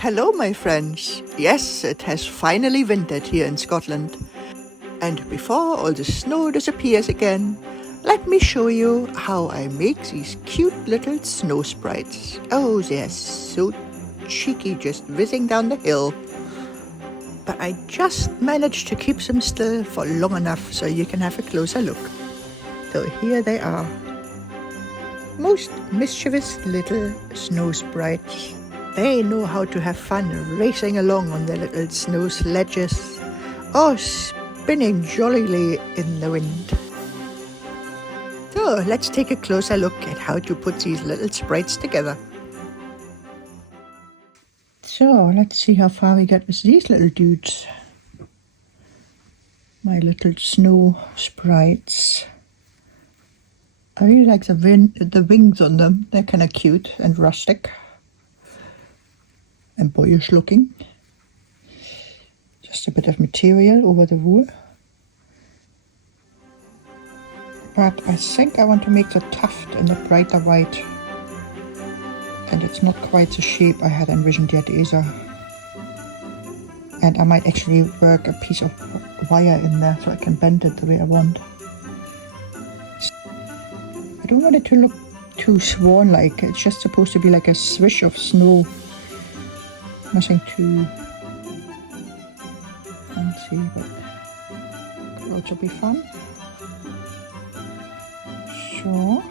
Hello, my friends. Yes, it has finally wintered here in Scotland. And before all the snow disappears again, let me show you how I make these cute little snow sprites. Oh, they're so cheeky, just whizzing down the hill. But I just managed to keep them still for long enough so you can have a closer look. So here they are. Most mischievous little snow sprites. They know how to have fun racing along on their little snow sledges or spinning jollily in the wind. So let's take a closer look at how to put these little sprites together. So let's see how far we get with these little dudes. My little snow sprites. I really like the wings on them. They're kind of cute and rustic and boyish looking. Just a bit of material over the wool. But I think I want to make the tuft in the brighter white. And it's not quite the shape I had envisioned yet either. And I might actually work a piece of wire in there so I can bend it the way I want. I don't want it to look too swan-like. It's just supposed to be like a swish of snow. Nothing too fancy, but could also be fun. So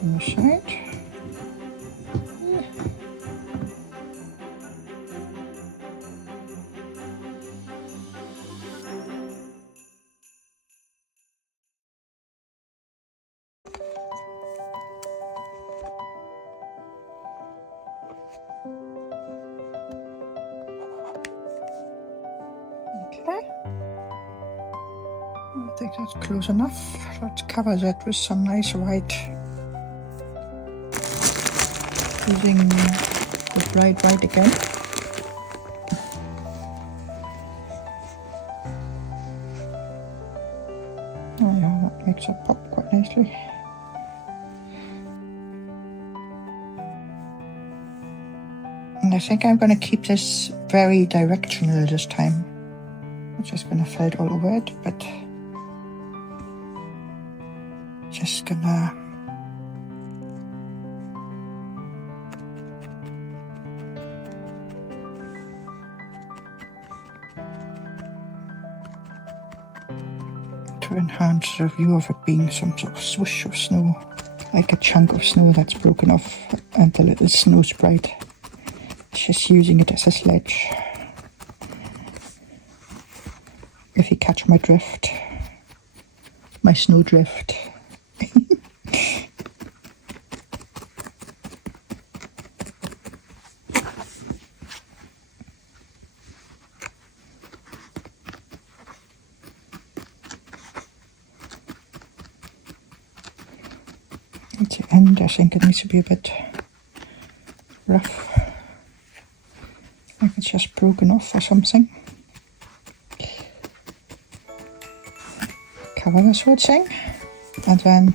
from the side. Okay. I think that's close enough. Let's cover that with some nice white. Using the bright white again. Oh yeah, that makes it pop quite nicely. And I think I'm going to keep this very directional this time. I'm just going to felt all over it, but just gonna to enhance the view of it being some sort of swoosh of snow, like a chunk of snow that's broken off, and the little snow sprite just using it as a sledge. If you catch my drift, my snow drift. At the end, I think it needs to be a bit rough, like it's just broken off or something. Cover the sort of thing, and then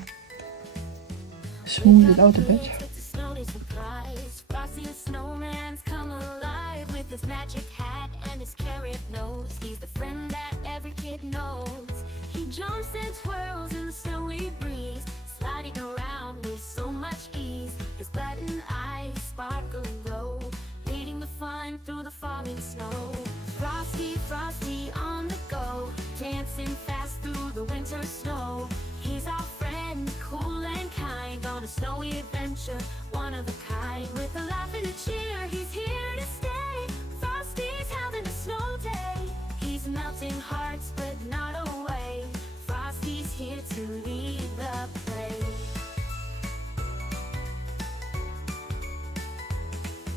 smooth it out a bit. Snow Sprite, Frosty the snowman's come alive with his magic hat and his carrot nose. He's the friend that every kid knows. He jumps and twirls in the snowy breeze, sliding around with so much ease. His button eyes sparkle and glow, leading the fun through the falling snow. Frosty, Frosty on the go, dancing fast through the winter snow. He's our friend, cool and kind, on a snowy adventure, one of a kind. With a laugh and a cheer, he's here to stay. Frosty's having a snow day. He's melting hearts but not away. Frosty's here to lead the play.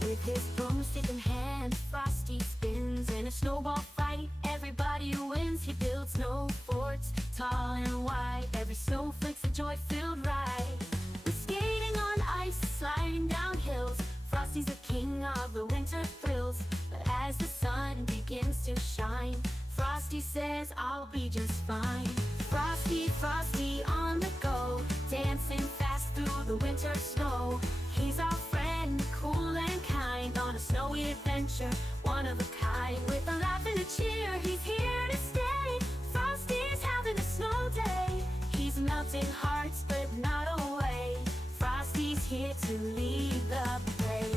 With his broomstick in hand, Frosty spins in a snowball fight. Everybody wins, he builds snow forts, tall and wide. Every snowflake's a joy-filled ride. We're skating on ice, sliding down hills. Frosty's the king of the winter thrills. But as the sun begins to shine, Frosty says, I'll be just fine. Frosty, Frosty on the go, dancing fast through the winter snow. He's our friend, cool and kind, on a snowy adventure, one of a kind. With a laugh and a cheer, he's here to stay. Frosty's having a snow day. He's melting hearts but not away. Frosty's here to lead the play.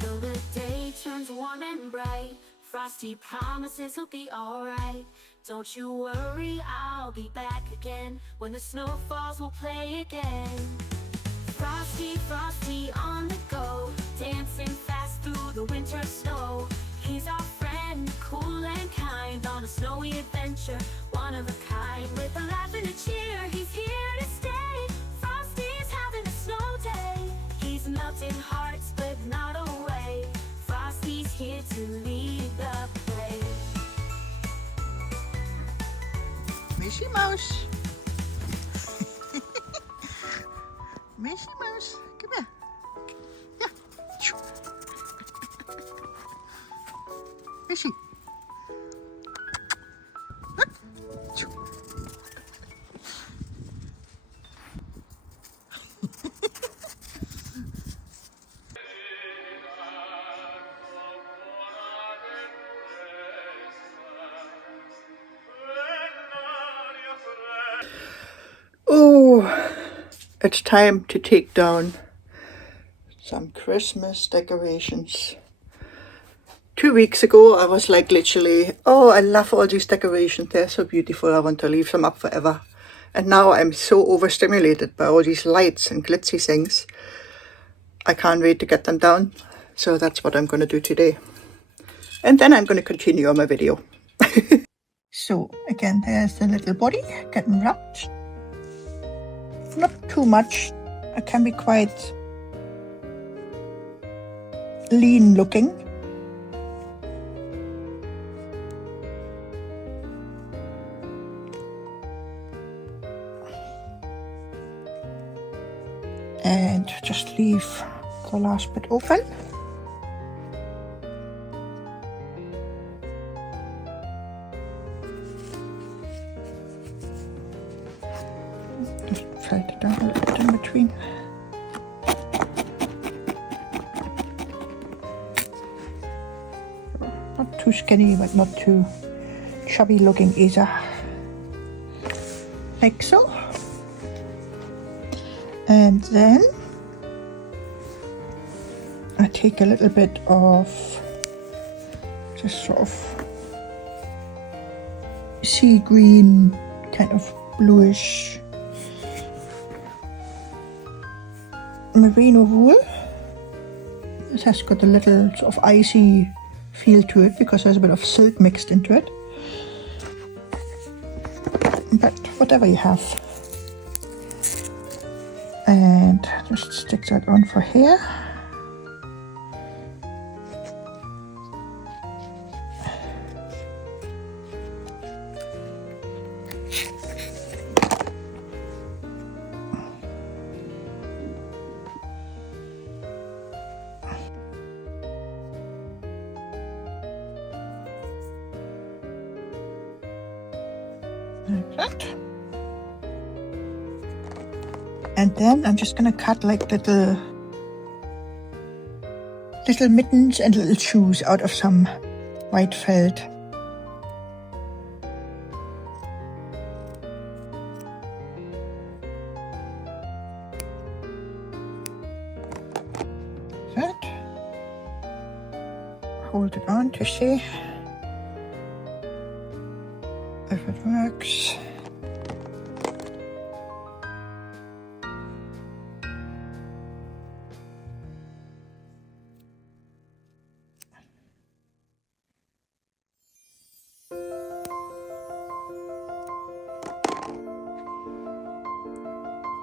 Though the day turns warm and bright, Frosty promises he'll be alright. Don't you worry, I'll be back again. When the snow falls, we'll play again. Frosty, Frosty on the go, dancing fast through the winter snow. He's our friend, cool and kind, on a snowy adventure, one of a kind. With a laugh and a cheer, he's here to stay. Frosty's having a snow day. He's melting hearts but not away. Frosty's here to lead the play. Missy Mouse. Missy Mouse, come here. Yeah. Missy. Oh, it's time to take down some Christmas decorations. 2 weeks ago, I was like literally, oh, I love all these decorations. They're so beautiful. I want to leave them up forever. And now I'm so overstimulated by all these lights and glitzy things. I can't wait to get them down. So that's what I'm going to do today. And then I'm going to continue on my video. So again, there's the little body getting wrapped. Not too much. It can be quite lean looking. And just leave the last bit open. Just slide it down a little bit in between. Not too skinny, but not too chubby looking either. Like so. And then I take a little bit of just sort of sea green, kind of bluish merino wool. It has got a little sort of icy feel to it because there's a bit of silk mixed into it. But whatever you have. And just stick that on for here. Like that. And then I'm just gonna cut like little mittens and little shoes out of some white felt. That. Hold it on to see if it works.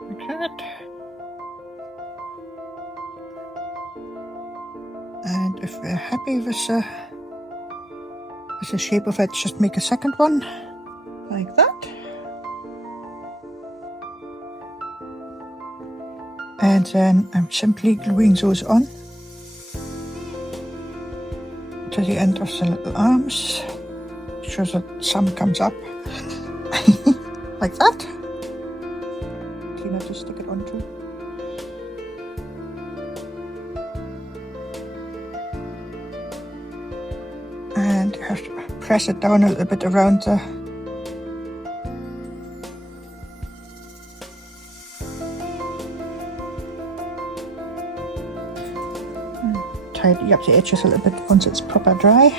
Like that. And if we're happy with the shape of it, just make a second one like that. And then I'm simply gluing those on to the end of the little arms, so that some comes up like that. Cleaner to stick it onto. And you have to press it down a little bit around the tidy up the edges a little bit once it's proper dry.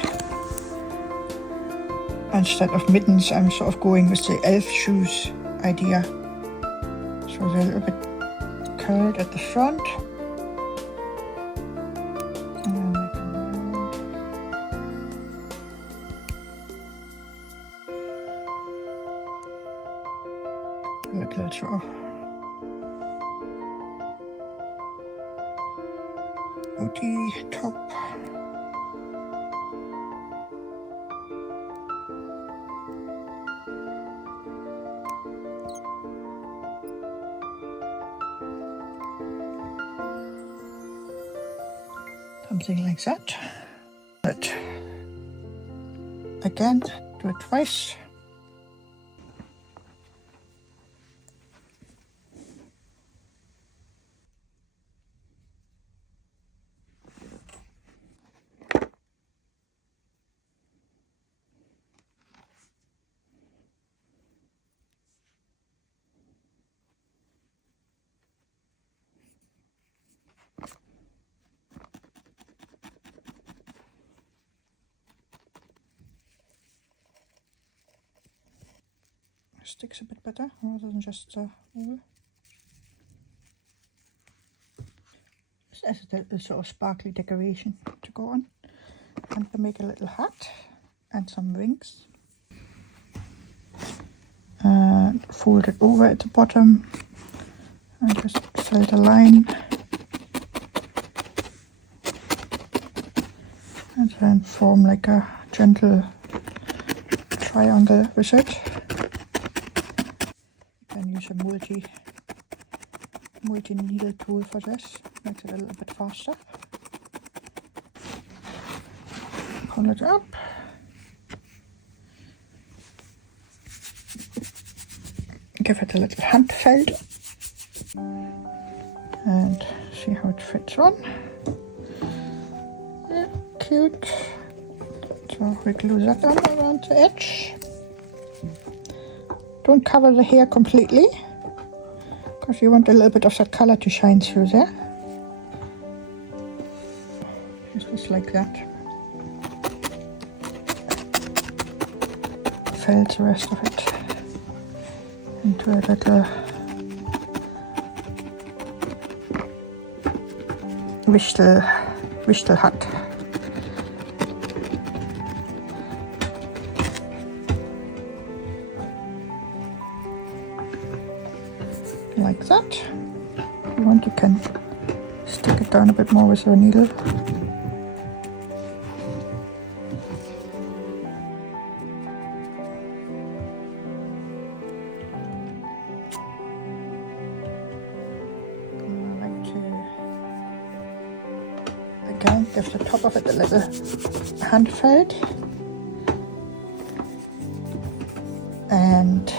Instead of mittens, I'm sort of going with the elf shoes idea. So they're a little bit curled at the front. And make them round. A little sort of booty top. Something like that. But again, do it twice. Sticks a bit better rather than just wool. This is a sort of sparkly decoration to go on, and to make a little hat and some wings. And fold it over at the bottom and just fill the line, and then form like a gentle triangle with it. Use a multi needle tool for this, makes it a little bit faster. Pull it up. Give it a little hand felt and see how it fits on. Yeah, cute. So we glue that on around the edge. Don't cover the hair completely, because you want a little bit of that color to shine through there. Just like that. Felt the rest of it into a little wichtel hat. like that. If you want, you can stick it down a bit more with your needle. Again, give the top of it a little hand felt, and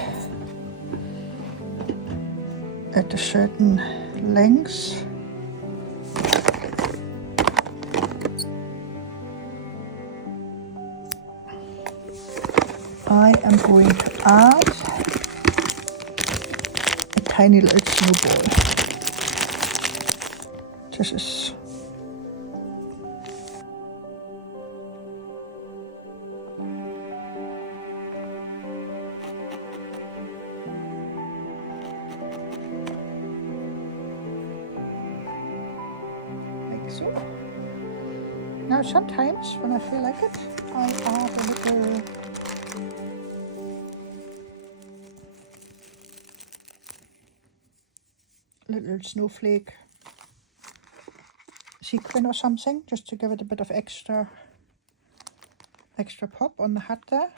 at a certain length I am going to add a tiny little snowball. This is so. Now sometimes when I feel like it, I add a little snowflake sequin or something, just to give it a bit of extra pop on the hat there.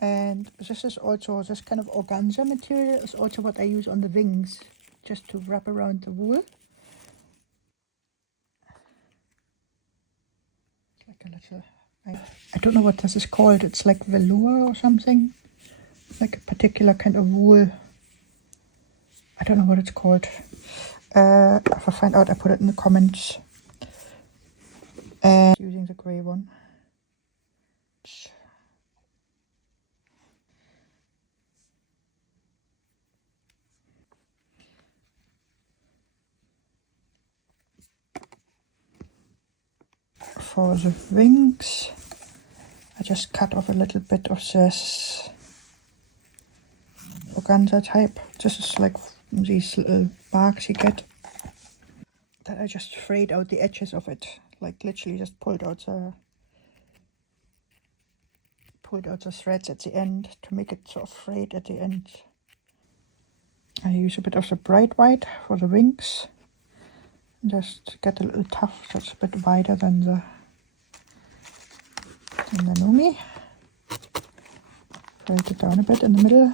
And this is also, this kind of organza material is also what I use on the wings, just to wrap around the wool. Like a little, I don't know what this is called. It's like velour or something, like a particular kind of wool. I don't know what it's called. If I find out, I put it in the comments. And using the grey one. For the wings, I just cut off a little bit of this organza type. This is like these little barks you get. That I just frayed out the edges of it, like literally just pulled out the threads at the end to make it sort of frayed at the end. I use a bit of the bright white for the wings. Just get a little tuft that's a bit wider than the Numi. Write it down a bit in the middle.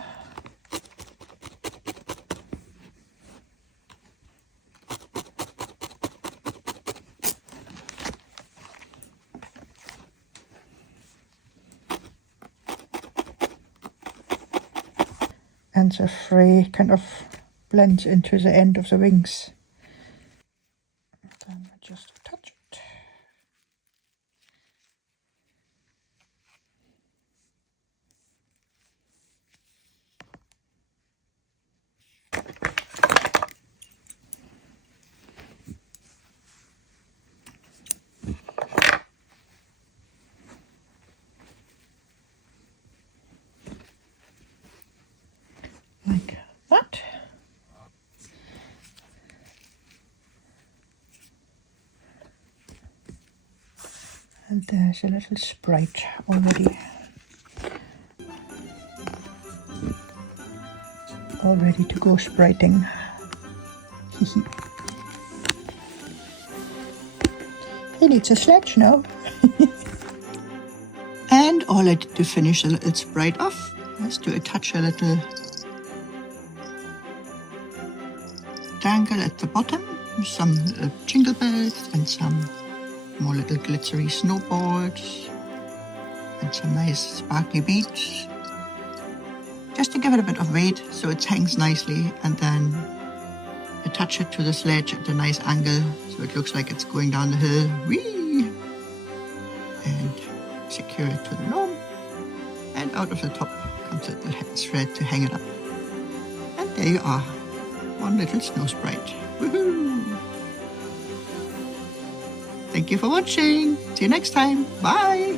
And the fray kind of blends into the end of the wings. Then I just touch it. Like that. And there's a little sprite already. All ready to go spriting. He needs a sledge now. And all I did to finish the little sprite off was to attach a little dangle at the bottom, some jingle bells and some more little glittery snowballs and some nice sparkly beads, just to give it a bit of weight so it hangs nicely, and then attach it to the sledge at a nice angle so it looks like it's going down the hill. Whee! And secure it to the loom, and out of the top comes the thread to hang it up. And there you are, one little Snow Sprite. Woohoo! Thank you for watching. See you next time. Bye.